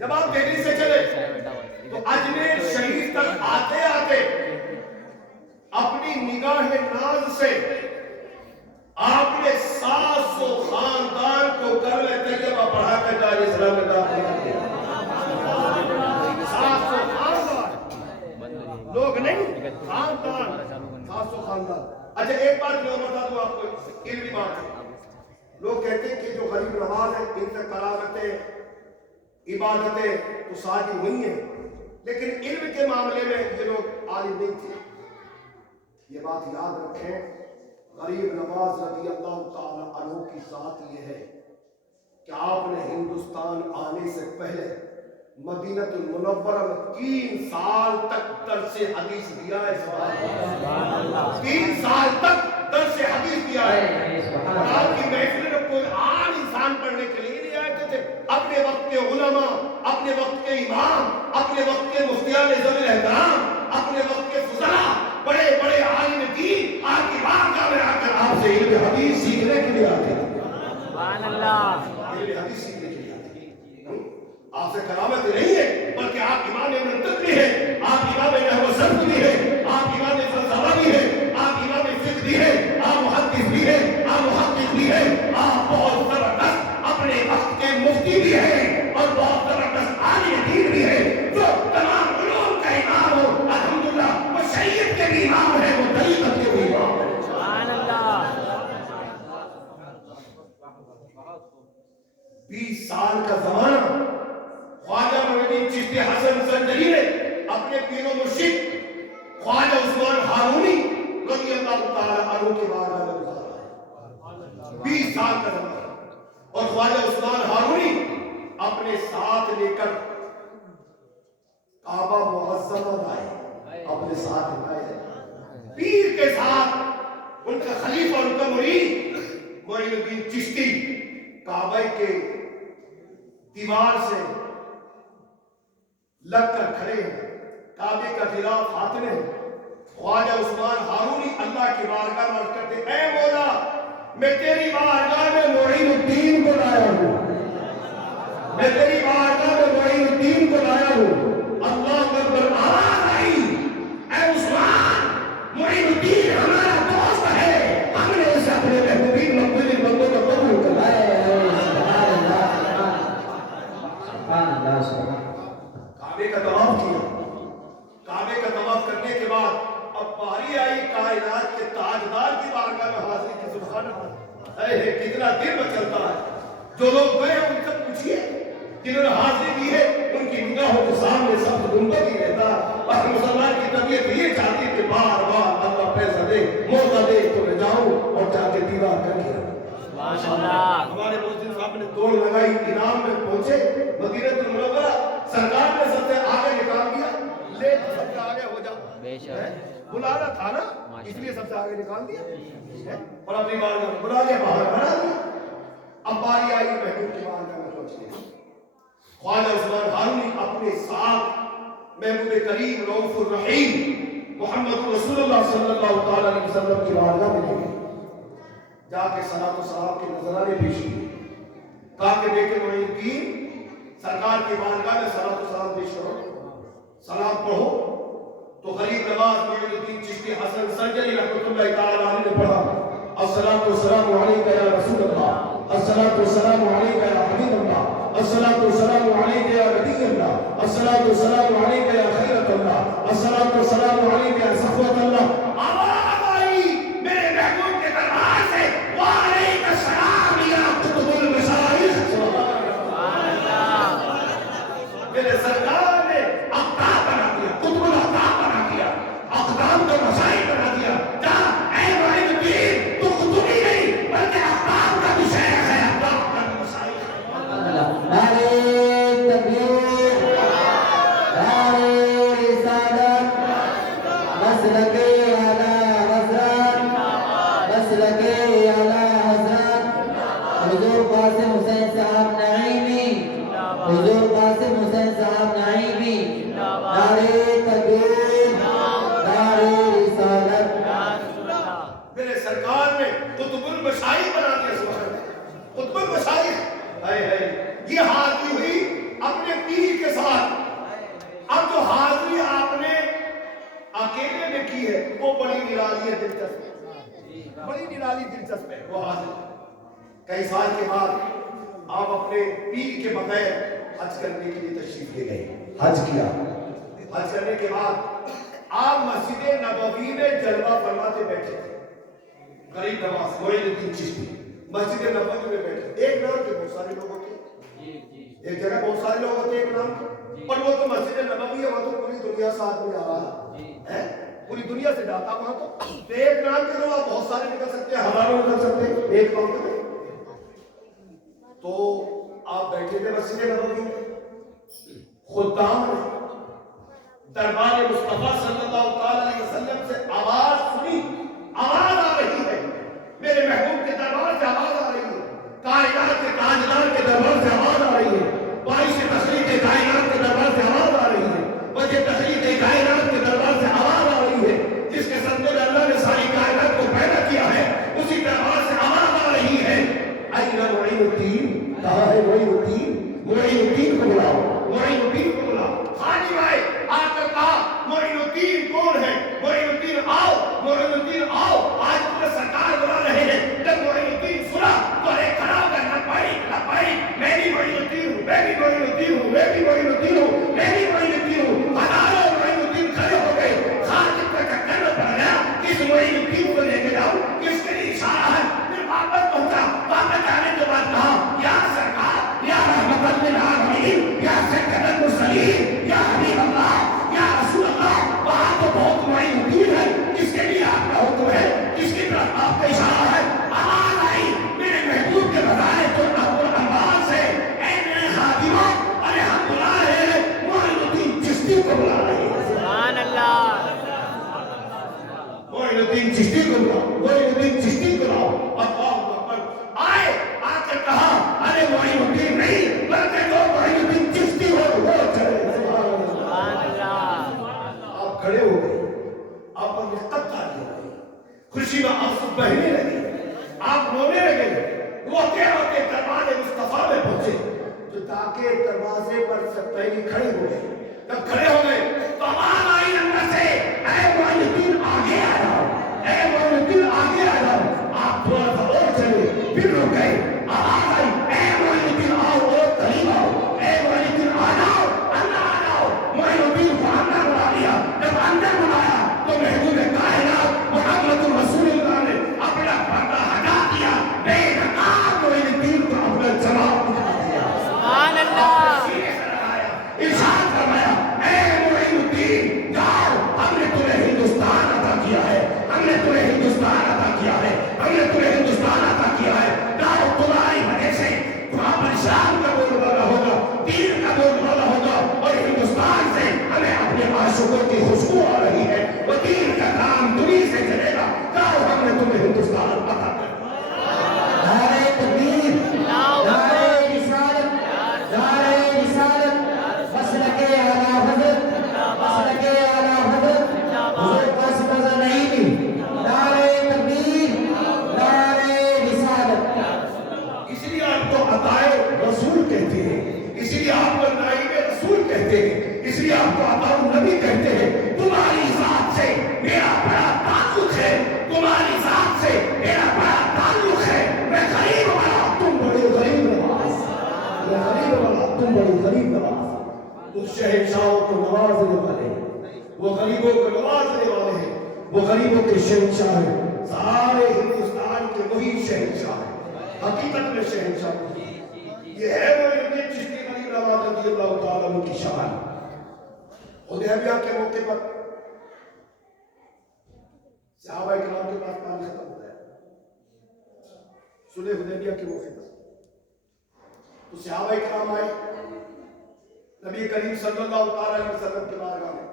جب آپ دہلی سے چلے تو اجمیر شریف تک آتے آتے اپنی نگاہ ناز سے آپ نے 700 خاندان کو کلمہ طیبہ پڑھا کر دار اسلام میں داخل کیا۔ 700 خاندان، لوگ نہیں، خاندان، 700 خاندان۔ اچھا ایک بات میں بتا دوں آپ کو، علمی بات ہے، لوگ کہتے ہیں کہ جو غریب نواز ہیں ان سے کرامتیں عبادتیں تو ساتھ ہی ہوئی ہیں، لیکن علم کے معاملے میں یہ لوگ عالم نہیں تھے۔ یہ بات یاد رکھیں، غریب نواز رضی اللہ تعالی عنہ کی ذات یہ ہے کہ آپ نے ہندوستان آنے سے پہلے مدینہ المنورہ میں 3 سال تک درس حدیث دیا ہے۔ سبحان اللہ، 3 سال تک درس حدیث دیا ہے۔ اور آپ کی محفل میں کوئی عام انسان پڑھنے کے لیے نہیں آئے تھے، اپنے وقت کے علماء، اپنے وقت کے امام، اپنے وقت کے مفتیان ذوی الاحترام، اپنے وقت کے فضلاء، بڑے بڑے عالم دین آپ کی بارگاہ میں آ کر آپ سے علم حدیث سیکھنے کے لیے آتے ہیں۔ سبحان اللہ، علم حدیث سیکھنے کے لیے آتے ہیں۔ آپ سے کرامت نہیں ہے، بلکہ آپ امام منطق بھی ہے، آپ امام نحو و صرف بھی ہے، آپ امام فلسفہ بھی ہے، آپ امام فقہ بھی ہے، آپ محدث بھی ہے، آپ محقق بھی ہے، آپ بہت زبردست اپنے وقت کے مفتی بھی ہے اور بہت زبردست عالم دین بھی ہے، جو تمام علوم کا امام ہو۔ الحمدللہ وہ شریعت کے بھی امام ہے، وہ طریقت کے بھی امام ہے۔ سبحان اللہ، 20 سال کا زمانہ خواجہ معین الدین چشتی حسن سنجری نے اپنے پیر و مرشد خواجہ عثمان ہارونی رضی اللہ تعالی عنہ کے بارگاہ میں گزارا ہے۔ 20 سال کا زمانہ، اور خواجہ عثمان ہارونی اپنے ساتھ لے کر کعبہ معظمہ لائے، اپنے ساتھ لائے، پیر کے ساتھ ان کا خلیفہ، ان کا مرید معین الدین چشتی کعبہ کے دیوار سے لگ کر کھڑے ہیں، کعبے کا غلاف ہاتھ میں ہے۔ خواجہ عثمان ہارونی اللہ کی بارگاہ میں عرض کرتے، اے مولا میں تیری بارگاہ میں معین الدین کو لایا ہوں، میں تیری بارگاہ میں معین الدین کو لایا ہوں۔ اللہ اکبر، آواز آئی، اے عثمان، معین الدین ہمارا دوست ہے، ہم نے اسے اپنے محبوبین مقبولین بندوں کو قبول کر لایا ہے۔ کعبے کا طواف کیا، کعبے کا طواف کرنے کے بعد اب باری آئی کائنات کے تاجدار کی بارگاہ میں حاضری کی۔ سبحان اللہ، اے کتنا دل مچلتا ہے۔ جو لوگ گئے ان سے پوچھئے، جنہوں نے حاضری دی ہے ان کی نگاہوں کے سامنے سب گنبد ہی رہتا، اور مسلمان کی طبیعت یہ چاہتی ہے کہ بار بار اللہ پیسہ دے، موقع دے تو میں جاؤں اور جا کے دیوار کر کے ہمارے مؤذن صاحب نے دوڑ لگائی، انعام میں پہنچے مدینہ المنورہ، سرکار نے سب سے آگے نکال دیا، لے سب سے آگے ہو جا، بلانا تھا نا اس لیے سب سے آگے نکال دیا، اور اپنی بارگاہ میں بلا لیا، باہر بنا دیا۔ اب باری آئی محبوب کی بارگاہ میں پہنچ گئے، خواجہ عثمان ہارونی اپنے ساتھ محبوب کریم رؤوف الرحیم محمد رسول اللہ صلی اللہ تعالی علیہ وسلم کی بارگاہ میں گئے، جا کے صلاۃ و سلام کے نذرانے پیش کیے، کہا کہ بیٹے معین الدین سرکار کی بارگاہ میں صلاۃ و سلام پیش کرو، سلام پڑھو۔ تو غریب نواز معین الدین چشتی حسن سنجری رحمۃ اللہ تعالی علیہ نے پڑھا، الصلاۃ والسلام علیک یا رسول اللہ، الصلاۃ والسلام علیک یا حبیب اللہ، الصلاۃ والسلام علیک یا نبی اللہ، الصلاۃ والسلام علیک یا خیرۃ اللہ، الصلاۃ والسلام علیک یا صفوۃ اللہ۔ آواز آئی میرے محبوب کے دربار سے، وعلیک السلام یا قطب المشائخ۔ میرے سرکار نے اقطاب بنا دیا، قطب الاقطاب بنا دیا، اقطاب کا مشائخ بنا دیا۔ جا اے معین الدین، تو قطب ہی نہیں بلکہ اقطاب کا بھی شیخ ہے، اقطاب کا بھی مشائخ ہے۔ نعرہ تکبیر، نعرہ رسالت، مسلک اعلیٰ حضرت، مسلک اعلیٰ حضرت حضور قاسم حسین صاحب نعیمی، حضور قاسم حسین صاحب نعیمی، نعرہ تکبیر، نعرہ رسالت۔ میرے سرکار نے قطب المشائخ بنا دیا، سبحان اللہ، قطب المشائخ۔ یہ حاضری ہوئی اپنے پیر ہے وہ بڑی نرالی ہے، دلچسپ ہے، بڑی نرالی دلچسپ ہے۔ وہ حاضر کئی سال کے بعد آپ اپنے پیر کے بغیر حج کرنے کے لیے تشریف لے گئے، حج کیا۔ حج کرنے کے بعد آپ مسجد نبوی میں جلوہ فرماتے بیٹھے تھے، غریب نواز معین الدین چشتی مسجد نبوی میں بیٹھے، ایک نام کے بہت سارے لوگ ہوتے ہیں، ایک جگہ بہت سارے لوگ ہوتے ہیں ایک نام کے، اور وہ تو مسجد نبوی ہے، وہ تو پوری دنیا سے آدمی آ رہا ہے، پوری دنیا سے جاتا وہاں تو ایک نام کے لوگ آپ بہت سارے نکل سکتے ہیں، ہزاروں نکل سکتے ہیں ایک نام کے۔ تو آپ بیٹھے تھے مسجد نبوی میں، خدام نے دربار مصطفیٰ صلی اللہ علیہ وسلم سے آواز سنی، آواز آ رہی ہے، میرے محبوب کے دربار سے آواز آ رہی ہے، کائنات کے تاجدار کے دربار سے آواز آ رہی ہے، باعث تخلیق کائنات کے دربار سے آواز آ رہی ہے، وجہ تخلیق کائنات کے دربار سے آواز آ رہی ہے، جس کے صدقے میں اللہ نے ساری کائنات کو پیدا کیا ہے، اسی دربار سے آواز آ رہی ہے، اين معین الدین، کہاں ہے معین الدین؟ معین الدین کو بلاؤ، معین الدین کو بلاؤ۔ حاجی بھائی آ کر کہا معین الدین کون ہے؟ معین الدین آؤ، معین الدین آؤ، آج پورے سرکار بلا رہے ہیں۔ جب معین الدین سنا تو ایک کھڑا ہو کر لبیک میں بھی معین الدین ہوں، میں بھی معین الدین ہوں، میں بھی معین الدین ہوں، میں بھی معین الدین ہوں۔ ہزاروں معین الدین کھڑے ہو گئے، خالد کا چکر میں پڑ گیا، کس معین الدین کو لے کے جاؤں، کس کے لیے اشارہ ہے؟ پھر واپس پہنچا، واپس جانے کے بعد کہا یا سرکار، یا رحمت للعالمین، یا سید المرسلین، یا حبیب اللہ، یا رسول اللہ، وہاں تو بہت معین الدین ہے، کس کے لیے آپ کا حکم ہے، کس کی طرف آپ کا اشارہ ہے؟ آواز آئی میرے محبوب کے بتانے تو انداز سے، اے میرے خادموں، ارے ہم بلا رہے ہیں معین الدین چشتی کو بلا رہے ہیں، سبحان اللہ، معین الدین چشتی کو بلاؤ، معین الدین چشتی کو بلاؤ۔ اللہ اکبر، آئے آ کر کہا ارے معین الدین نہیں بلکہ جو معین الدین چشتی ہو وہ چلے۔ سبحان اللہ، آپ کھڑے ہو گئے، آپ پر رقت تاری ہو گئی، خوشی میں آنسو بہنے لگے، آپ رونے لگے، روتے روتے دربار مصطفیٰ میں پہنچے، جو تاکہ دروازے پر سے پہلے کھڑے ہو گئے۔ جب کھڑے ہو گئے تو آواز آئی اندر سے، اے معین الدین آگے آ جاؤ، اے معین الدین آگے آ جاؤ۔ آپ تھوڑا سا اور چلے، پھر رک گئے، آواز آئی اے معین الدین آؤ اور قریب آؤ، اے معین الدین آ جاؤ، اندر آ جاؤ۔ معین الدین کو اندر بلا لیا، جب اندر بلایا تو محبوب کائنات محمد رسول اللہ نے اپنا پردہ ہٹا دیا، بے نقاب معین الدین کو اپنا جواب دکھا دیا، سبحان اللہ، سینے سے لگایا، ارشاد فرمایا اے معین الدین جاؤ، ہم نے تمہیں ہندوستان عطا کیا ہے، ہم نے تمہیں ہندوستان عطا کیا ہے، ہم نے تمہیں ہندوستان عطا کیا ہے، جاؤ تمہاری وجہ سے وہاں پر شام کا بول والا ہوگا، دین کا بول والا ہوگا، اور ہندوستان سے ہمیں اپنے عاشقوں کی خوشبو آ رہی ہے، وہ دین کا کام دنیا سے چلے گا، جاؤ ہم نے تمہیں ہندوستان عطا کیا۔ نعرہ تکبیر، نعرہ رسالت، نعرہ رسالت، مسلک اعلیٰ حضرت، مسلک اعلیٰ حضرت، حضور پاس نظر نہیں دی، نعرہ تکبیر، نعرہ رسالت۔ اس لیے آپ کو عطائے رسول کہتے ہیں، اس لیے آپ کو نائب رسول کہتے ہیں، اس لیے آپ کو عطاء النبی کہتے ہیں۔ تمہاری ذات سے میرا بڑا تعلق ہے، تمہاری ذات سے میرا بڑا تعلق ہے، میں غریب والا، تم بڑے غریب نواز، میں غریب والا، تم بڑے غریب نواز، تم شہنشاہوں کو نوازنے والے، وہ غریبوں کو نوازنے والے ہیں، وہ غریبوں کے شہنشاہ ہیں، سارے ہندوستان کے وہی شہنشاہ ہیں، حقیقت میں شہنشاہ ہیں۔ یہ ہے وہ ابن چشتی غریب نواز رضی اللہ تعالیٰ عنہ کی شان۔ حدیبیہ کے موقع پر صحابہ کرام کے پاس پانی ختم ہو گیا، صلح حدیبیہ کے موقع پر تو صحابہ کرام آئے نبی کریم صلی اللہ علیہ وسلم کے بارگاہ میں،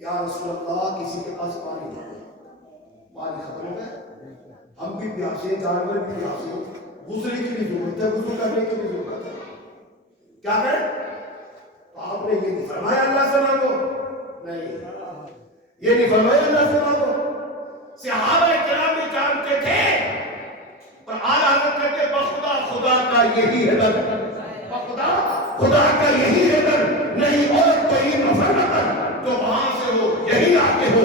یا رسول اللہ کسی کے پاس پانی نہیں، پانی ختم ہو گیا، ہم بھی پیاسے، جانور بھی پیاسے، غسل کی بھی ضرورت ہے، غسل کرنے کی بھی ضرورت ہے، کیا کریں؟ تو آپ نے یہ نہیں فرمایا اللہ سے مانگو، نہیں، یہ نہیں فرمایا اللہ سے مانگو۔ صحابہ کرام بھی جانتے تھے، اور اعلیٰ حضرت کہتے بخدا خدا کا یہی ہے در، بخدا خدا کا یہی ہے در، نہیں اور کوئی نفر نہ کر، جو وہاں سے ہو یہی آتے ہو،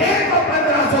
1500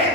1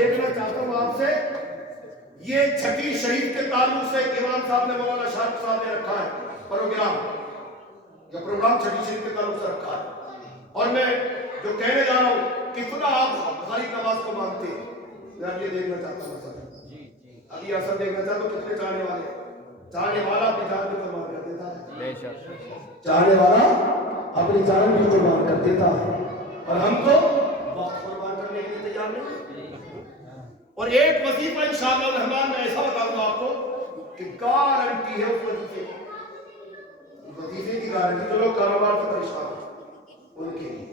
دیکھنا چاہتا ہوں آپ سے یہ چھٹی شریف کے تعلق سے امام صاحب نے مولانا شاہ صاحب نے رکھا ہے پروگرام، یہ پروگرام چھٹی شریف کے تعلق سے رکھا ہے، اور میں جو کہنے جا رہا ہوں کتنا آپ غریب نواز کو مانتے ہیں میں اب یہ دیکھنا چاہتا ہوں اصل ابھی اصل دیکھنا چاہتا ہوں کتنے چاہنے والے چاہنے والا اپنی جان بھی قربان کر دیتا ہے، چاہنے والا اپنی جان بھی قربان کر دیتا ہے، اور ہم تو وقت قربان کرنے کے لیے تیار نہیں۔ اور ایک وظیفہ انشاءاللہ الرحمن میں ایسا بتاؤں گا آپ کو کہ گارنٹی ہے اس وظیفے کی، وظیفے کی گارنٹی۔ جو لوگ کاروبار سے پریشان ہیں ان کے لیے،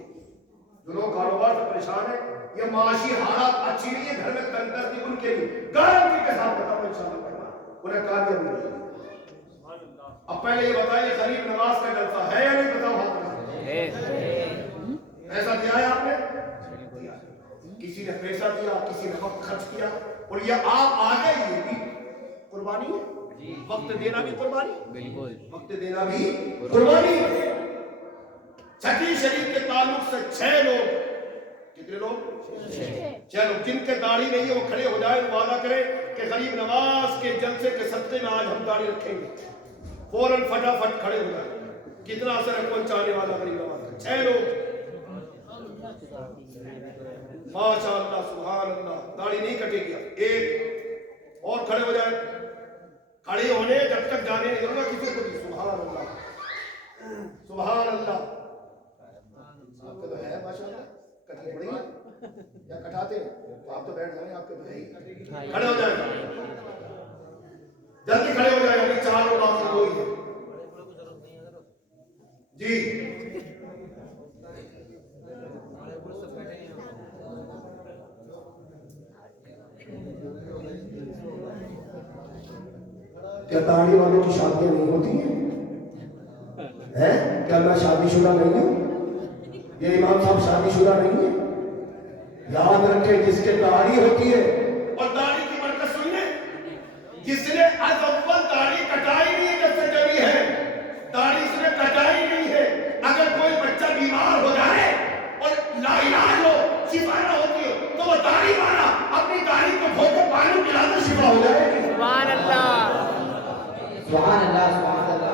جو لوگ کاروبار سے پریشان ہیں یا معاشی حالات اچھی نہیں ہے، گھر میں تنگ تھی، ان کے لیے گارنٹی کے ساتھ بتاؤں انشاءاللہ انہیں کامیابی ملے گی۔ اب پہلے یہ بتائیے غریب نواز کا جلسہ ہے یا نہیں؟ بتاؤ ہاتھ میں ایسا دیا ہے آپ نے؟ کسی نے پیسہ دیا، کسی نے وقت خرچ کیا، اور یہ آپ آگے یہ بھی قربانی ہے، وقت دینا بھی قربانی، وقت دینا بھی قربانی ہے۔ چھٹی شریف کے تعلق سے 6 لوگ، کتنے لوگ؟ 6 لوگ جن کے داڑھی نہیں ہے وہ کھڑے ہو جائے، وعدہ کرے کہ غریب نواز کے جلسے کے صدقے میں آج ہم داڑھی رکھیں گے، فوراً فٹافٹ کھڑے ہو جائے۔ کتنا اثر ہے کون چاہنے والا غریب نواز کا؟ 6 لوگ، ماشاءاللہ سبحان اللہ، داڑھی نہیں کٹے گی۔ ایک اور کھڑے ہو جائے، کھڑے ہونے جب تک جانے نہیں دوں گا کسی کو بھی۔ سبحان اللہ سبحان اللہ، آپ کو تو ہے ماشاءاللہ، کٹنی پڑی یا کٹاتے ہیں آپ تو بیٹھ جائیں، آپ کو تو ہے ہی، کھڑے ہو جائیں، جلدی کھڑے ہو جائیں، ابھی 4 لوگ آپ سے کوئی ہے جی۔ کیا داڑھی والوں کی شادیاں نہیں ہوتی ہیں؟ کیا میں شادی شدہ نہیں ہوں؟ یہ امام صاحب شادی شدہ نہیں ہے؟ یاد رکھیں جس کے داڑھی ہوتی ہے، اور داڑھی کی برکت سنیے، جس نے از اول داڑھی کٹائی نہیں ہے جب سے جبھی ہے، داڑھی اس نے کٹائی نہیں ہے، اگر کوئی بچہ بیمار ہو جائے اور لا علاج ہو، شفا نہ ہوتی ہو، تو وہ داڑھی والا اپنی داڑھی کو دھو کے پانی پلا کر شفا ہو جائے گی۔ سبحان اللہ سبحان اللہ سبحان اللہ۔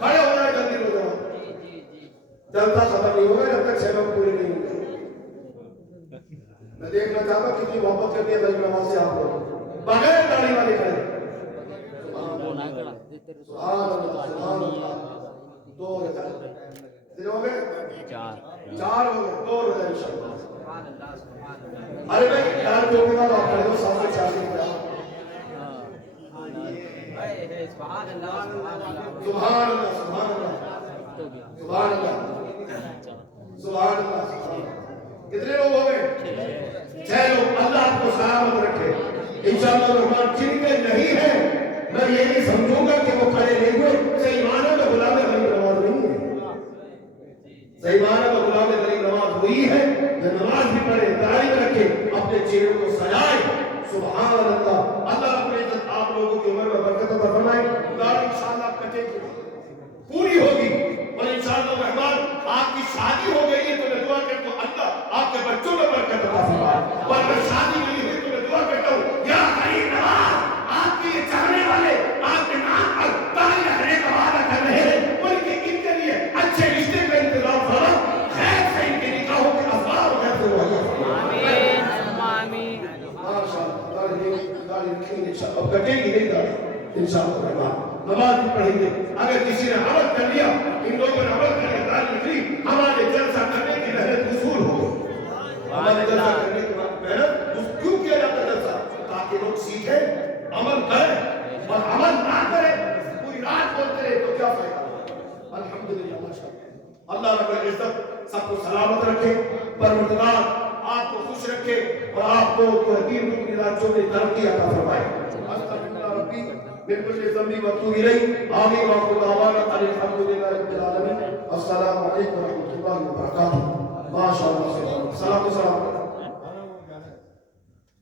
کھڑے ہو جائے، جلدی ہو جائے، جلسہ ختم نہیں ہوگا جب تک 6 لوگ پورے نہیں ہوں گے۔ میں دیکھنا چاہتا ہوں کتنی محبت کرتی ہے غریب نواز سے آپ لوگ، بغیر داڑھی والے کھڑے۔ سبحان اللہ سبحان اللہ۔ 2 ہو گئے، کتنے ہو گئے؟ 4 ہو گئے، 2 ہو گئے انشاءاللہ۔ ارے بھائی یار جو بھی بات آپ کہہ دو 786 کیا؟ سبحان اللہ سبحان اللہ سبحان اللہ سبحان اللہ۔ کتنے لوگ ہو گئے؟ 6 لوگ۔ اللہ آپ کو سلامت رکھے انشاءاللہ الرحمن۔ جن کے نہیں ہے میں یہ نہیں سمجھوں گا کہ وہ کھڑے نہیں ہوئے، صحیح معنی میں غلام غریب نواز نہیں ہے، صحیح معنی میں غلام غریب نواز وہی ہے جو نماز بھی پڑھے، داڑھی رکھے، اپنے چہرے کو سجائے۔ سبحان اللہ۔ اللہ اپنے عزت آپ لوگوں کی عمر میں برکت عطا فرمائے۔ داڑھی انشاءاللہ کٹے گی، پوری ہوگی، اور انشاءاللہ الرحمن آپ کی شادی ہو گئی ہے تو میں دعا کرتا ہوں اللہ آپ کے بچوں میں برکت عطا فرمائے، اور اگر شادی نہیں ہوئی تو میں دعا کرتا ہوں یا غریب نواز آپ کے چاہنے والے آپ کے نام پر داڑھی رکھنے کا وعدہ کر رہے ہیں، ان کے لیے اچھے رشتے کا انتظام فرما، خیر سے ان کے نکاحوں کے اسباب خیر سے مہیا فرما۔ آمین ماشاءاللہ داڑھی رکھیں گے انشاءاللہ، اب کٹے گی نہیں داڑھی انشاءاللہ الرحمن، نماز بھی پڑھیں گے۔ اگر کسی نے عمل کر لیا، ان لوگوں نے عمل کر لیا، داڑھی نکلی، ہمارے جلسہ کرنے کی محنت وصول ہو گئی۔ ہمارے جلسہ کرنے کی محنت کیوں کیا جاتا ہے جلسہ؟ تاکہ لوگ سیکھیں، عمل کریں، اور عمل نہ کریں پوری رات بولتے رہے تو کیا فائدہ؟ الحمدللہ ماشاءاللہ۔ اللہ رب العزت سب کو سلامت رکھے، پروردگار آپ کو خوش رکھے، اور آپ کو دین کی راستوں میں ترقی عطا فرمائے۔ استغفر ربی من کل ذنب واتوب الیہ۔ آمین واخر دعوانا ان الحمدللہ رب العالمین۔ السلام علیکم ورحمۃ اللہ وبرکاتہ۔ ماشاءاللہ، سلام و سلام۔